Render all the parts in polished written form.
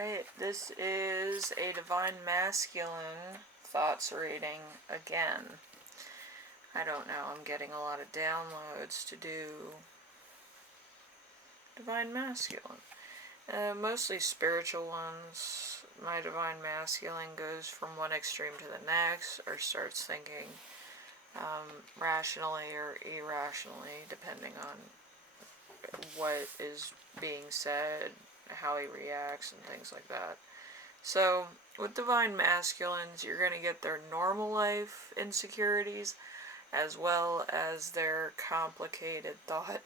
Alright, this is a Divine Masculine thoughts reading again. I don't know, I'm getting a lot of downloads to do Divine Masculine. Mostly spiritual ones. My Divine Masculine goes from one extreme to the next, or starts thinking rationally or irrationally, depending on what is being said, how he reacts, and things like that. So, with Divine Masculines, you're going to get their normal life insecurities as well as their complicated thought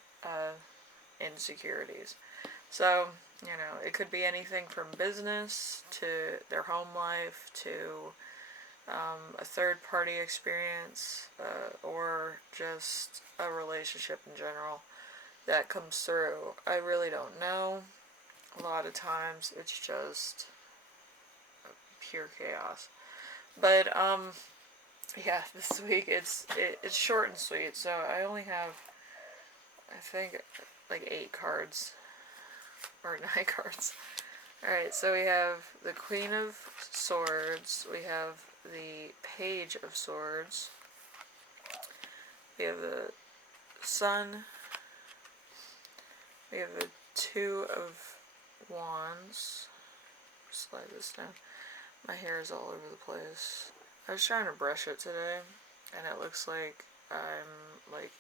insecurities. So, it could be anything from business to their home life to a third party experience or just a relationship in general that comes through. I really don't know. A lot of times it's just pure chaos. But yeah, this week it's short and sweet. So I only have, I think, like 8 cards or 9 cards. Alright, so we have the Queen of Swords, we have the Page of Swords, we have the Sun, we have the Two of Wands. Slide this down. My hair is all over the place. I was trying to brush it today, and it looks like I'm like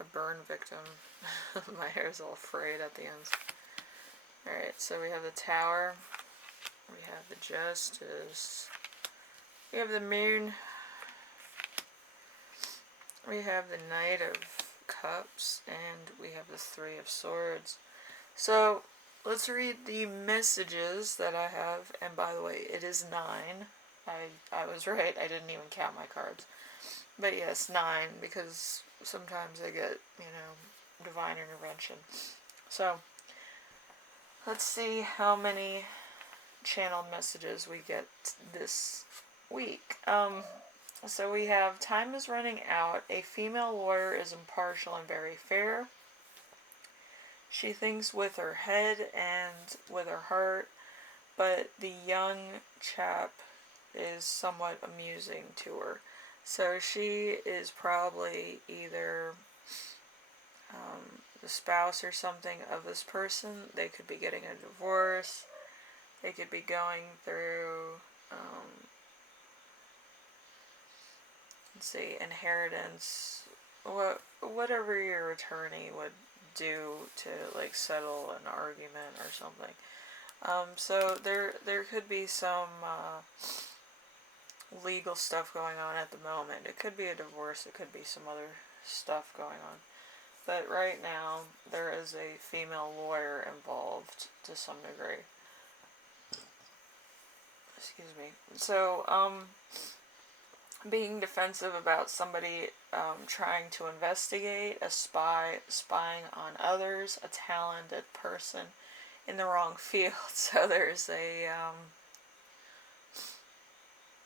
a burn victim. My hair is all frayed at the ends. Alright, so we have the Tower, we have the Justice, we have the Moon, we have the Knight of Cups, and we have the Three of Swords. So, let's read the messages that I have, and by the way, it is 9. I was right, I didn't even count my cards. But yes, 9, because sometimes I get, divine intervention. So, let's see how many channeled messages we get this week. So we have, time is running out. A female lawyer is impartial and very fair. She thinks with her head and with her heart, but the young chap is somewhat amusing to her. So she is probably either the spouse or something of this person. They could be getting a divorce. They could be going through, inheritance. Whatever your attorney would do to settle an argument or something. So there could be some legal stuff going on at the moment. It could be a divorce. It could be some other stuff going on. But right now, there is a female lawyer involved to some degree. Excuse me. So, being defensive about somebody trying to investigate, a spy spying on others, a talented person in the wrong field. So there's a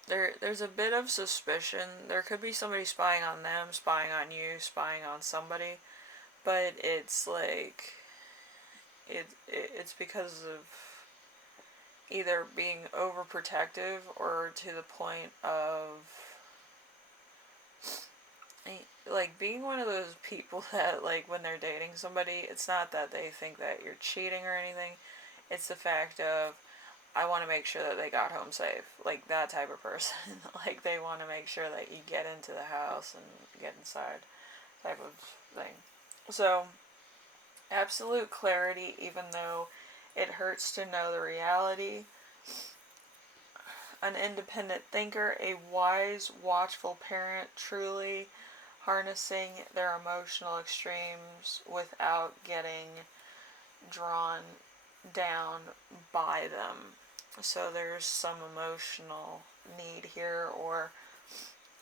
there's a bit of suspicion. There could be somebody spying on them, spying on you, spying on somebody, but it's like it's because of either being overprotective or to the point of being one of those people that when they're dating somebody, it's not that they think that you're cheating or anything. It's the fact of, I want to make sure that they got home safe. That type of person. They want to make sure that you get into the house and get inside type of thing. So, absolute clarity, even though it hurts to know the reality. An independent thinker, a wise, watchful parent, truly harnessing their emotional extremes without getting drawn down by them. So there's some emotional need here, or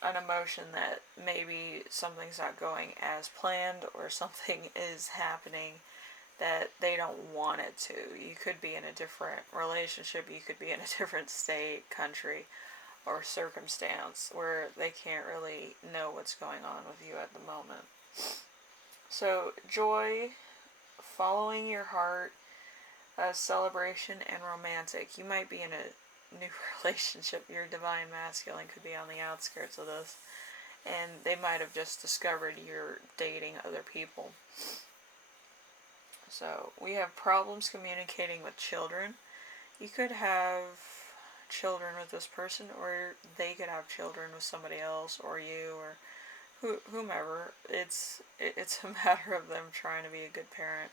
an emotion that maybe something's not going as planned, or something is happening that they don't want it to. You could be in a different relationship, you could be in a different state, country, or circumstance where they can't really know what's going on with you at the moment. So, joy, following your heart, celebration and romantic. You might be in a new relationship. Your divine masculine could be on the outskirts of this, and they might have just discovered you're dating other people. So we have problems communicating with children. You could have children with this person, or they could have children with somebody else, or you, or whomever. It's a matter of them trying to be a good parent,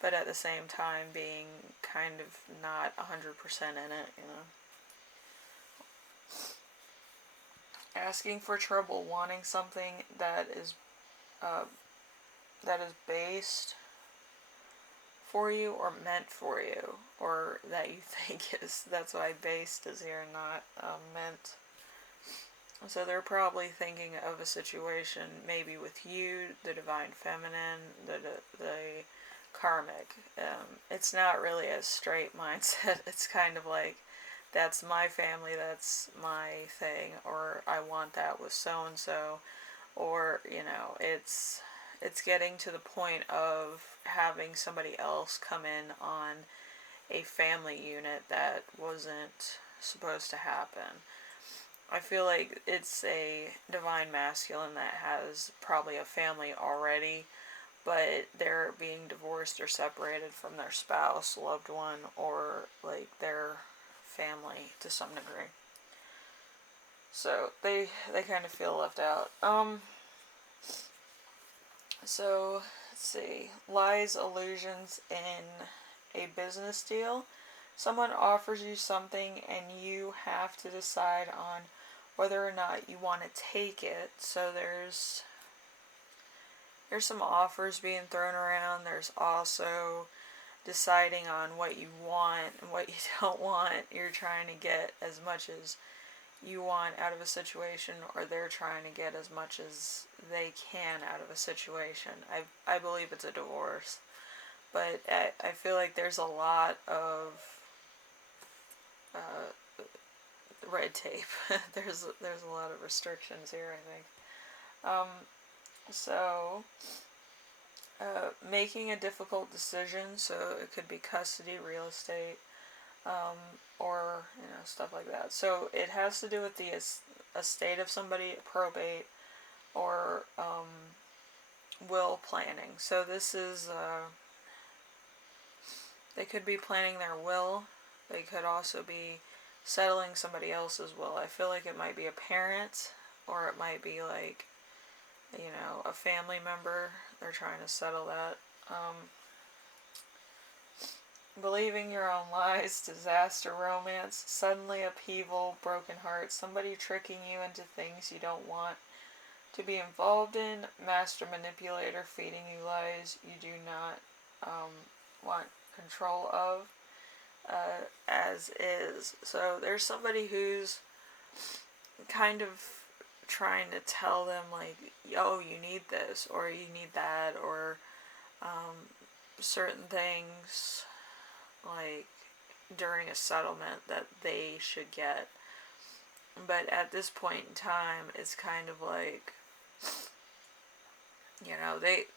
but at the same time being kind of not 100% in it, you know. Asking for trouble, wanting something uh, that is based for you or meant for you, or that you think is. That's why based is here, not meant. So they're probably thinking of a situation maybe with you, the divine feminine, the karmic. It's not really a straight mindset. It's kind of like, that's my family, that's my thing, or I want that with so and so, or it's getting to the point of having somebody else come in on a family unit that wasn't supposed to happen. I feel like it's a divine masculine that has probably a family already, but they're being divorced or separated from their spouse, loved one, or like their family to some degree. So they kind of feel left out. So let's see. Lies, illusions in a business deal. Someone offers you something and you have to decide on whether or not you want to take it. So there's some offers being thrown around. There's also deciding on what you want and what you don't want. You're trying to get as much as you want out of a situation, or they're trying to get as much as they can out of a situation. I believe it's a divorce, but I feel like there's a lot of red tape. there's a lot of restrictions here, I think. So making a difficult decision, so it could be custody, real estate, or stuff like that. So it has to do with the estate of somebody, probate, or will planning. So this is they could be planning their will. They could also be settling somebody else's will. I feel like it might be a parent, or it might be like a family member. They're trying to settle that. Believing your own lies, disaster, romance, suddenly upheaval, broken heart, somebody tricking you into things you don't want to be involved in, master manipulator feeding you lies you do not want control of, as is. So there's somebody who's kind of trying to tell them, like, oh, you need this, or you need that, or certain things, like during a settlement, that they should get. But at this point in time, it's kind of like,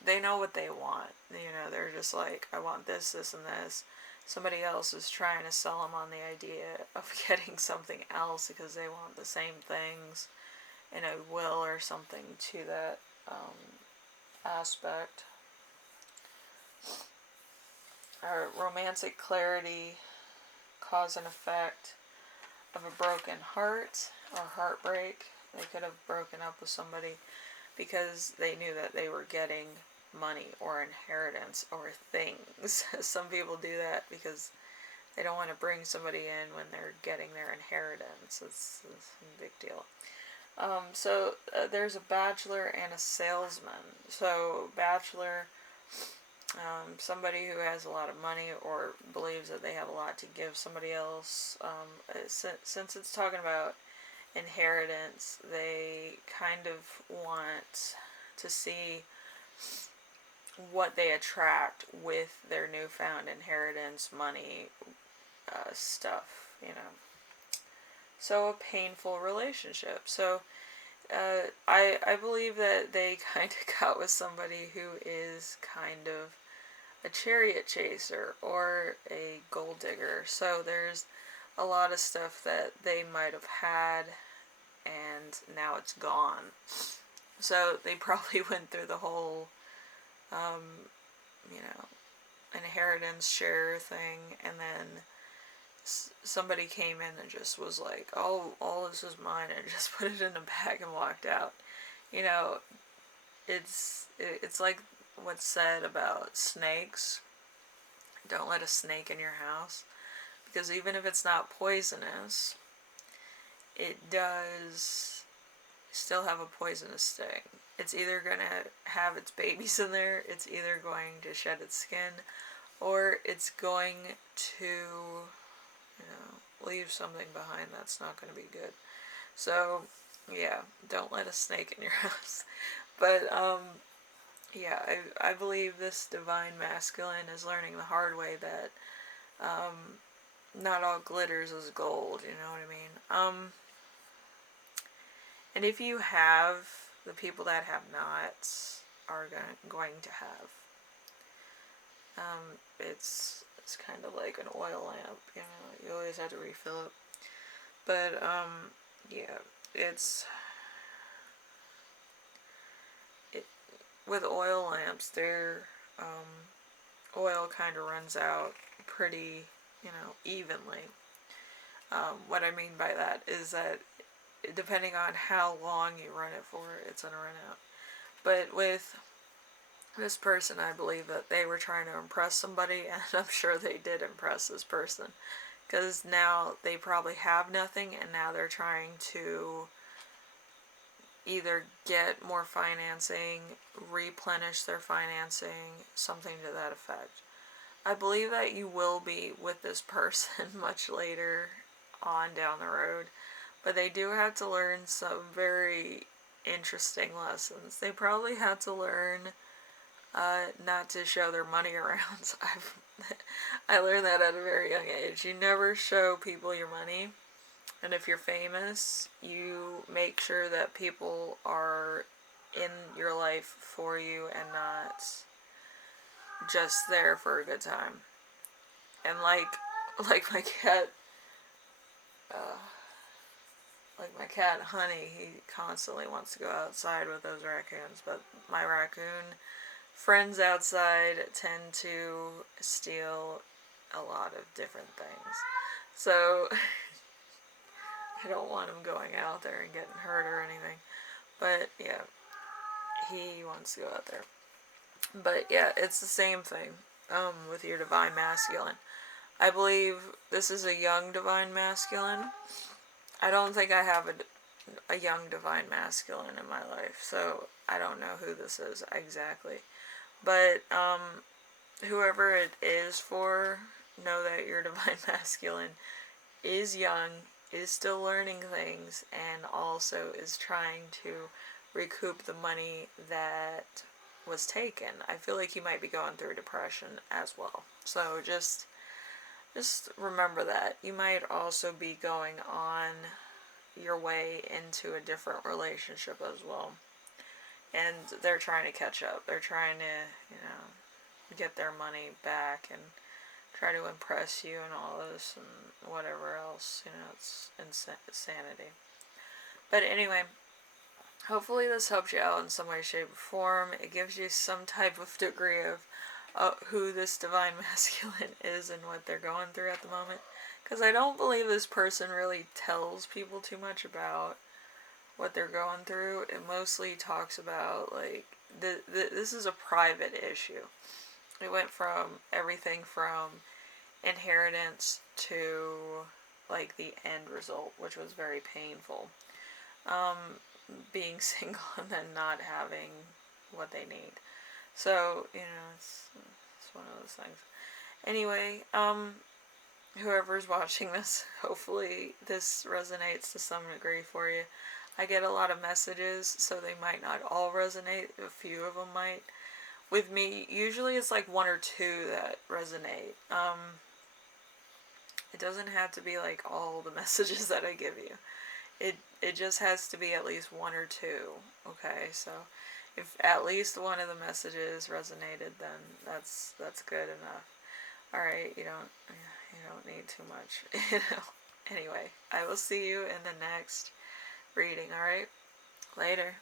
they know what they want. They're just like, I want this, this, and this. Somebody else is trying to sell them on the idea of getting something else because they want the same things in a will or something to that aspect. Romantic clarity, cause and effect of a broken heart or heartbreak. They could have broken up with somebody because they knew that they were getting money or inheritance or things. Some people do that because they don't want to bring somebody in when they're getting their inheritance. It's a big deal. So there's a bachelor and a salesman. So bachelor, somebody who has a lot of money or believes that they have a lot to give somebody else. Since it's talking about inheritance, they kind of want to see what they attract with their newfound inheritance, money, stuff, So a painful relationship. So I believe that they kind of got with somebody who is kind of a chariot chaser or a gold digger. So there's a lot of stuff that they might have had and now it's gone. So they probably went through the whole, you know, inheritance share thing, and then somebody came in and just was like, "Oh, all this is mine," and just put it in a bag and walked out. You know, it's like what's said about snakes. Don't let a snake in your house, because even if it's not poisonous, it does still have a poisonous sting. It's either going to have its babies in there, it's either going to shed its skin, or it's going to, leave something behind that's not going to be good. So, yeah, don't let a snake in your house. But, yeah, I believe this divine masculine is learning the hard way that not all glitters is gold, you know what I mean? And if you have, the people that have not are going to have. It's kind of like an oil lamp, you always have to refill it. But, yeah, with oil lamps, their oil kind of runs out pretty, evenly. What I mean by that is that depending on how long you run it for, it's going to run out. But with this person, I believe that they were trying to impress somebody, and I'm sure they did impress this person. Because now they probably have nothing, and now they're trying to either get more financing, replenish their financing, something to that effect. I believe that you will be with this person much later on down the road, but they do have to learn some very interesting lessons. They probably had to learn not to show their money around. I learned that at a very young age. You never show people your money, and if you're famous, you make sure that people are in your life for you and not just there for a good time. And like my cat, Honey, he constantly wants to go outside with those raccoons, but my raccoon friends outside tend to steal a lot of different things. So I don't want him going out there and getting hurt or anything. But yeah, he wants to go out there. But yeah, it's the same thing with your divine masculine. I believe this is a young divine masculine. I don't think I have a young divine masculine in my life, so I don't know who this is exactly. But whoever it is for, know that your divine masculine is young, is still learning things, and also is trying to recoup the money that was taken. I feel like he might be going through depression as well. So just remember that. You might also be going on your way into a different relationship as well. And they're trying to catch up. They're trying to, get their money back and try to impress you and all this and whatever else. It's insanity. But anyway, hopefully this helps you out in some way, shape, or form. It gives you some type of degree of who this divine masculine is and what they're going through at the moment. Because I don't believe this person really tells people too much about what they're going through. It mostly talks about, like, this is a private issue. It went from everything from inheritance to, like, the end result, which was very painful. Being single and then not having what they need. So, it's one of those things. Anyway, whoever's watching this, hopefully this resonates to some degree for you. I get a lot of messages, so they might not all resonate. A few of them might. With me, usually it's like one or two that resonate. It doesn't have to be like all the messages that I give you. It just has to be at least one or two. Okay, so If at least one of the messages resonated, then that's good enough. All right, you don't need too much, Anyway, I will see you in the next reading. All right, later.